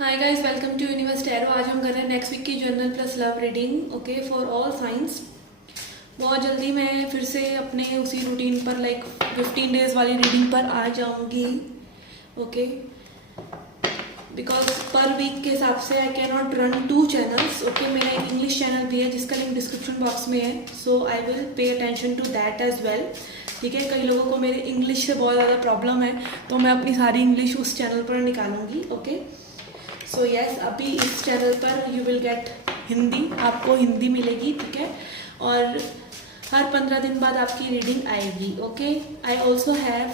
Hi guys, welcome to Universe Tarot. आज हम कर रहे हैं नेक्स्ट वीक की general plus love reading, okay, for all science. बहुत जल्दी मैं फिर से अपने उसी रूटीन पर 15 डेज वाली रीडिंग पर आ जाऊंगी, ओके, बिकॉज पर वीक के हिसाब से I can not run 2 channels, okay. मेरा एक इंग्लिश चैनल भी है जिसका लिंक डिस्क्रिप्शन बॉक्स में है, so I will pay attention to that as well, ठीक है। कई लोगों को मेरे इंग्लिश से बहुत ज़्यादा प्रॉब्लम है, तो मैं अपनी सारी इंग्लिश उस चैनल पर निकालूंगी, ओके। सो यस, अभी इस चैनल पर यू विल गेट हिंदी, आपको हिंदी मिलेगी, ठीक है। और हर 15 दिन बाद आपकी रीडिंग आएगी, okay. I also have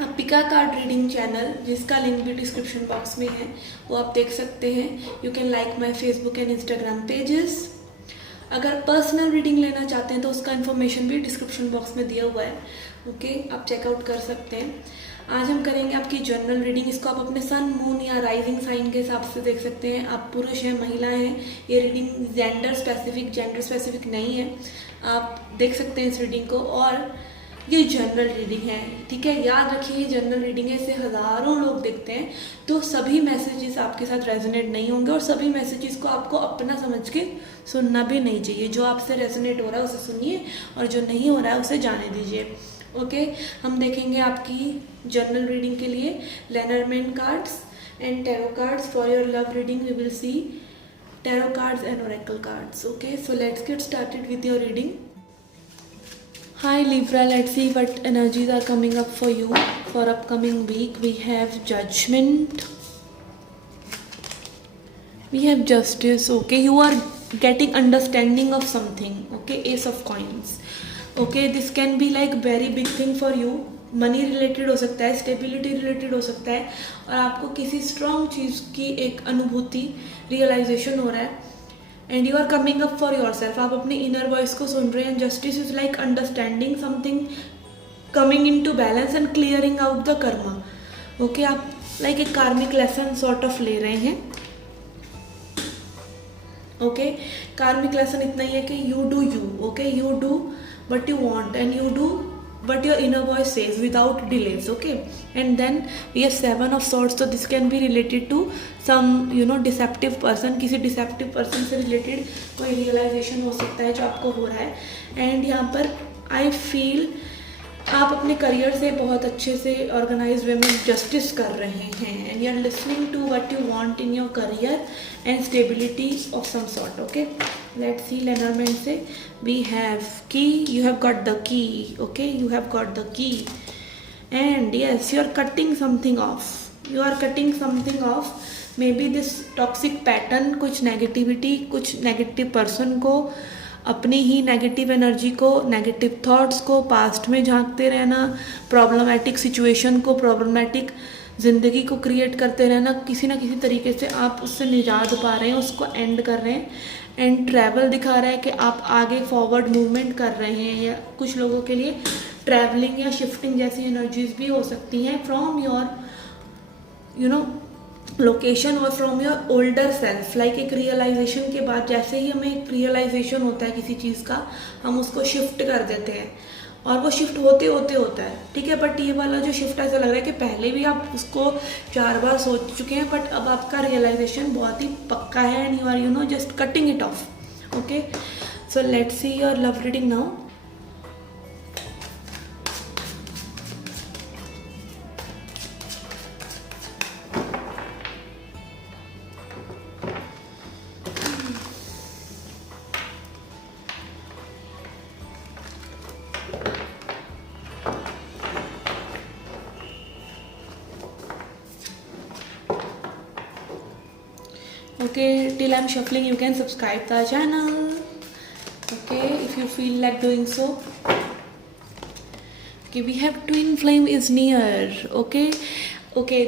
a Pika card reading channel जिसका लिंक भी डिस्क्रिप्शन बॉक्स में है, वो आप देख सकते हैं। You can like my Facebook and Instagram pages. अगर पर्सनल रीडिंग लेना चाहते हैं तो उसका इन्फॉर्मेशन भी डिस्क्रिप्शन बॉक्स में दिया हुआ है, ओके, आप चेकआउट कर सकते हैं। आज हम करेंगे आपकी जनरल रीडिंग। इसको आप अपने सन, मून या राइजिंग साइन के हिसाब से देख सकते हैं। आप पुरुष हैं, महिला हैं। ये रीडिंग जेंडर स्पेसिफिक नहीं है, आप देख सकते हैं इस रीडिंग को। और ये जनरल रीडिंग है, ठीक है। याद रखिए, ये जनरल रीडिंग है, इसे हज़ारों लोग देखते हैं, तो सभी मैसेजेस आपके साथ रेजोनेट नहीं होंगे और सभी मैसेजेस को आपको अपना समझ के सुनना भी नहीं चाहिए। जो आपसे रेजोनेट हो रहा है उसे सुनिए और जो नहीं हो रहा है उसे जाने दीजिए, ओके। हम देखेंगे आपकी जनरल रीडिंग के लिए Lenormand cards and tarot cards. For your love reading we will see tarot cards and oracle cards, okay. So let's get started with your reading. Hi Libra, let's see what energies are coming up for you for upcoming week. We have Judgment, we have Justice, okay. You are getting understanding of something, okay. Ace of Coins, okay. This can be like very big thing for you. Money related हो सकता है, stability related हो सकता है, और आपको किसी strong चीज़ की एक अनुभूति, रियलाइजेशन हो रहा है, and you are coming up for your self. आप अपने इनर वॉइस को सुन रहे हैं। Justice is like understanding something, coming in to balance and clearing out the karma, okay. आप लाइक एक कार्मिक लेसन सॉर्ट ऑफ ले रहे हैं, ओके। कार्मिक लेसन इतना ही है कि you do you, okay, you do what you want and you do what your inner voice says without delays, okay. And then we have 7 of swords, so this can be related to some deceptive person. किसी deceptive person से related कोई realization हो सकता है जो आपको हो रहा है। and यहाँ पर I feel आप अपने करियर से बहुत अच्छे से ऑर्गेनाइज वे में जस्टिस कर रहे हैं, and you are listening to what you want in your career and stability of some sort, okay. Let's see Lenormand से we have key, you have got the key, okay, you have got the key, and yes you are cutting something off, you are cutting something off. Maybe this toxic pattern, कुछ negativity, कुछ negative person को, अपनी ही negative energy को, negative thoughts को, past में झांकते रहना, problematic situation को, प्रॉब्लमेटिक ज़िंदगी को क्रिएट करते रहना, किसी ना किसी तरीके से आप उससे निजात पा रहे हैं, उसको एंड कर रहे हैं। एंड ट्रैवल दिखा रहा है कि आप आगे फॉरवर्ड मूवमेंट कर रहे हैं, या कुछ लोगों के लिए ट्रैवलिंग या शिफ्टिंग जैसी एनर्जीज भी हो सकती हैं फ्रॉम योर लोकेशन और from your older self. Like एक रियलाइजेशन के बाद, जैसे ही हमें एक रियलाइजेशन होता है किसी चीज़ का, हम उसको शिफ्ट कर देते हैं, और वो शिफ्ट होते होते होता है, ठीक है। बट ये वाला जो शिफ्ट ऐसा लग रहा है कि पहले भी आप उसको 4 बार सोच चुके हैं, बट अब आपका रियलाइजेशन बहुत ही पक्का है, and you are just cutting it off, okay. So let's see your love reading now. Okay, till I'm shuffling, you can subscribe the channel, okay, if you feel like doing so. Okay, we have twin flame is near, okay.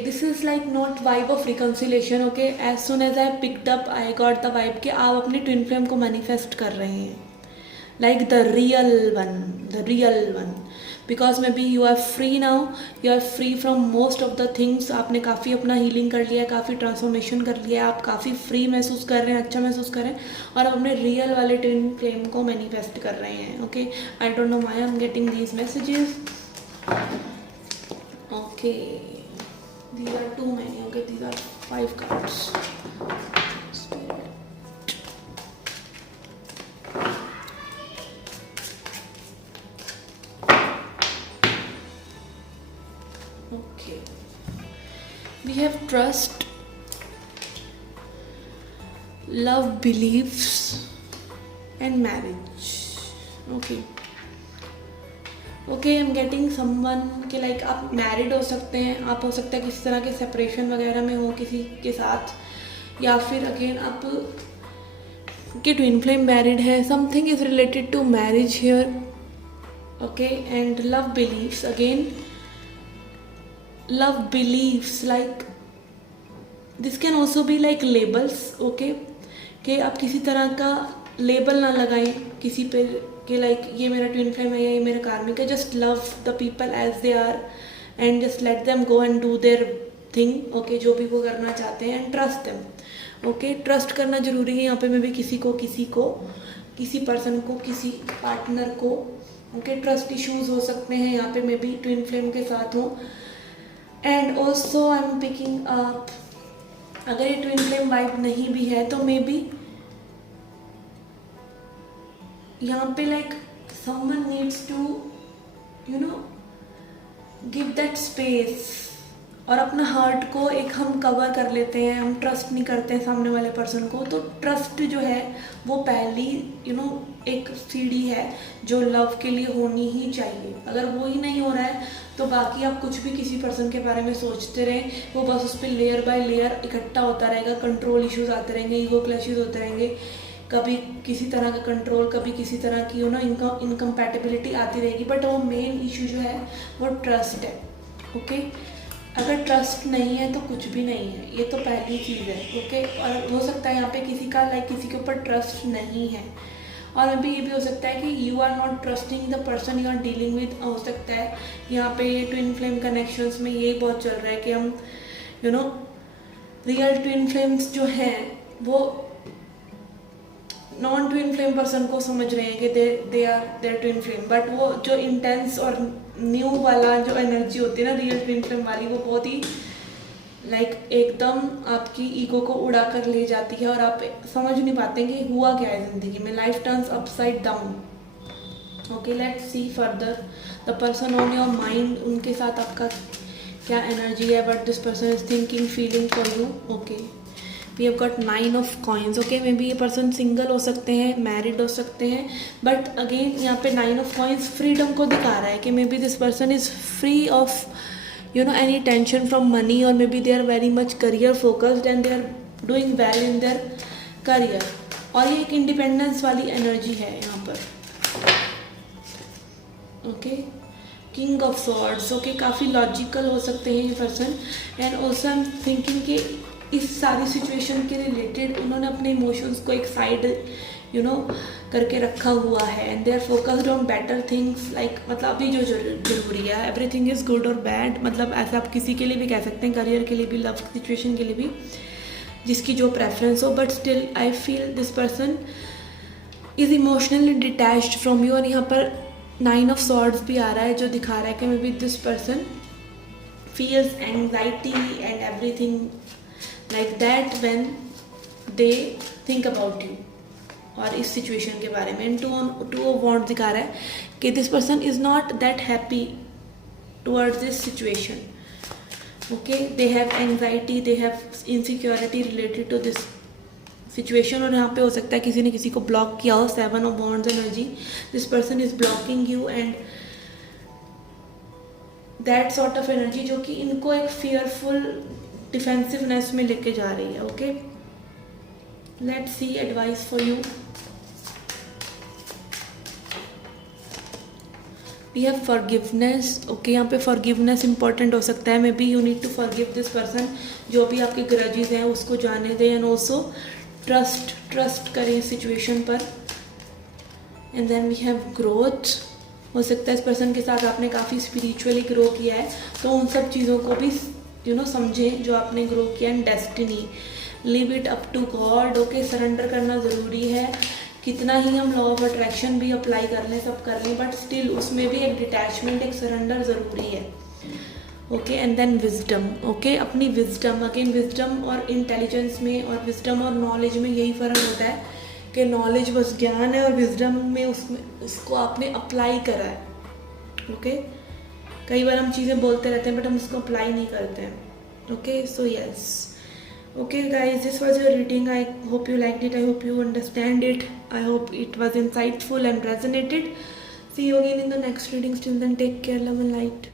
This is like not vibe of reconciliation, okay. As soon as I picked up, I got the vibe कि आप अपने twin flame को manifest कर रहे हैं, like the real one, because maybe you are free now, you are free from most of the things. आपने काफ़ी अपना हीलिंग कर लिया है, काफ़ी ट्रांसफॉर्मेशन कर लिया है, आप काफ़ी फ्री महसूस कर रहे हैं, अच्छा महसूस कर रहे हैं, और आप अपने रियल वाले ट्विन फ्लेम को मैनिफेस्ट कर रहे हैं, okay. I don't know why I am getting these messages, okay, these are too many, okay, these are 5 cards. Okay. We have trust, love, beliefs and marriage. Okay. Okay, I am getting someone के like आप married हो सकते हैं, आप हो सकता है किसी तरह के सेपरेशन वगैरह में हो किसी के साथ, या फिर अगेन आप के ट्विन फ्लेम मैरिड है, something is related to marriage here. Okay, and love believes, again love believes like this can also be like labels. Okay, कि आप किसी तरह का लेबल ना लगाएं किसी पे कि लाइक ये मेरा ट्विन फ्लेम है या ये मेरा कार्मिक है. Just love the people as they are and just let them go and do their thing. Okay, जो भी वो करना चाहते हैं, and trust them. Okay, trust करना जरूरी है यहाँ पे. मैं भी किसी पर्सन को, किसी पार्टनर को. ओके, ट्रस्ट इश्यूज हो सकते हैं यहाँ पे, मैं भी ट्विन फ्लेम के साथ हूँ. And also I am picking up, अगर ये ट्विन फ्लेम वाइब नहीं भी है तो मे बी यहाँ पे like someone needs to give that space. और अपना हार्ट को एक हम कवर कर लेते हैं, हम ट्रस्ट नहीं करते हैं सामने वाले पर्सन को. तो ट्रस्ट जो है वो पहली एक सीढ़ी है जो लव के लिए होनी ही चाहिए. अगर वो ही नहीं हो रहा है तो बाकी आप कुछ भी किसी पर्सन के बारे में सोचते रहें, वो बस उस पर लेयर बाय लेयर इकट्ठा होता रहेगा. कंट्रोल इश्यूज आते रहेंगे, ईगो क्लैशेस होते रहेंगे, कभी किसी तरह का कंट्रोल, कभी किसी तरह की इनकम्पैटिबिलिटी आती रहेगी. बट वो मेन इशू जो है वो ट्रस्ट है. ओके, अगर ट्रस्ट नहीं है तो कुछ भी नहीं है, ये तो पहली चीज़ है. ओके, और हो सकता है यहाँ पे किसी का किसी के ऊपर ट्रस्ट नहीं है, और अभी ये भी हो सकता है कि you are not trusting the person you are dealing with. हो सकता है यहाँ पे ट्विन फ्लेम कनेक्शंस में ये बहुत चल रहा है कि हम रियल ट्विन फ्लेम्स जो हैं वो नॉन ट्विन फ्लेम पर्सन को समझ रहे हैं कि they are their twin flame. But वो जो इंटेंस और न्यू वाला जो एनर्जी होती है ना रियल ट्विन फ्लेम वाली, वो बहुत ही एकदम आपकी ईगो को उड़ा कर ले जाती है और आप समझ नहीं पाते कि हुआ क्या है ज़िंदगी में. Life turns upside down. Okay, let's see further the person on your mind, उनके साथ आपका क्या एनर्जी है, but this person is thinking feeling for you. Okay, we have got 9 of coins. Okay, maybe ये पर्सन single हो सकते हैं, मैरिड हो सकते हैं, बट अगेन यहाँ पे 9 of coins फ्रीडम को दिखा रहा है कि may be this person is free of any tension from money, or maybe they are very much career focused and they are doing well in their career. और ये एक इंडिपेंडेंस वाली energy है यहाँ पर. Okay, king of swords. Okay, काफ़ी logical हो सकते हैं ये person. And also I am thinking कि इस सारी सिचुएशन के रिलेटेड उन्होंने अपने इमोशंस को एक साइड करके रखा हुआ है, and they are focused on better things. Like मतलब अभी जो जरूरी है, एवरीथिंग इज़ गुड और बैड, मतलब ऐसा आप किसी के लिए भी कह सकते हैं, करियर के लिए भी, लव सिचुएशन के लिए भी, जिसकी जो प्रेफरेंस हो. But still I feel this person is emotionally detached from you. और यहाँ पर 9 of swords भी आ रहा है जो दिखा रहा है कि may be this person feels anxiety and everything like that when they think about you, और इस सिचुएशन के बारे में. एंड 2 of wands दिखा रहा है कि this person is not that happy towards this situation. Okay, they have anxiety, they have insecurity related to this situation. और यहाँ पे हो सकता है किसी ने किसी को ब्लॉक किया हो. 7 of wands energy, this person is blocking you, and that sort of energy जो कि इनको एक फियरफुल डिफेंसिवनेस में लेके जा रही है. Okay, let's see advice for you. We have forgiveness. Okay, यहाँ पे फॉरगिवनेस इंपॉर्टेंट हो सकता है. Maybe you need to forgive this person. जो भी आपके ग्रजेस हैं उसको जाने दें, एंड ऑल्सो ट्रस्ट करें सिचुएशन पर. And then we have growth. हो सकता है इस पर्सन के साथ आपने काफ़ी स्पिरिचुअली ग्रो किया है, तो उन सब चीज़ों को भी समझें जो आपने ग्रो किया. And destiny, leave it up to God. Okay, surrender करना ज़रूरी है. कितना ही हम लॉ ऑफ अट्रैक्शन भी अप्लाई कर लें, सब कर लें, बट स्टिल उसमें भी एक डिटैचमेंट, एक सरेंडर ज़रूरी है. Okay, and then wisdom. Okay, अपनी विजडम, अगेन विजडम और इंटेलिजेंस में और विजडम और नॉलेज में यही फ़र्क होता है कि नॉलेज बस ज्ञान है और विजडम में उसको आपने अप्लाई करा है। ओके, कई बार हम चीज़ें बोलते रहते हैं बट हम उसको अप्लाई नहीं करते हैं। Okay, so yes, okay guys, this was your reading. I hope you liked it. I hope you understand it. I hope it was insightful and resonated. See you again in the next readings. Till then, take care, love and light.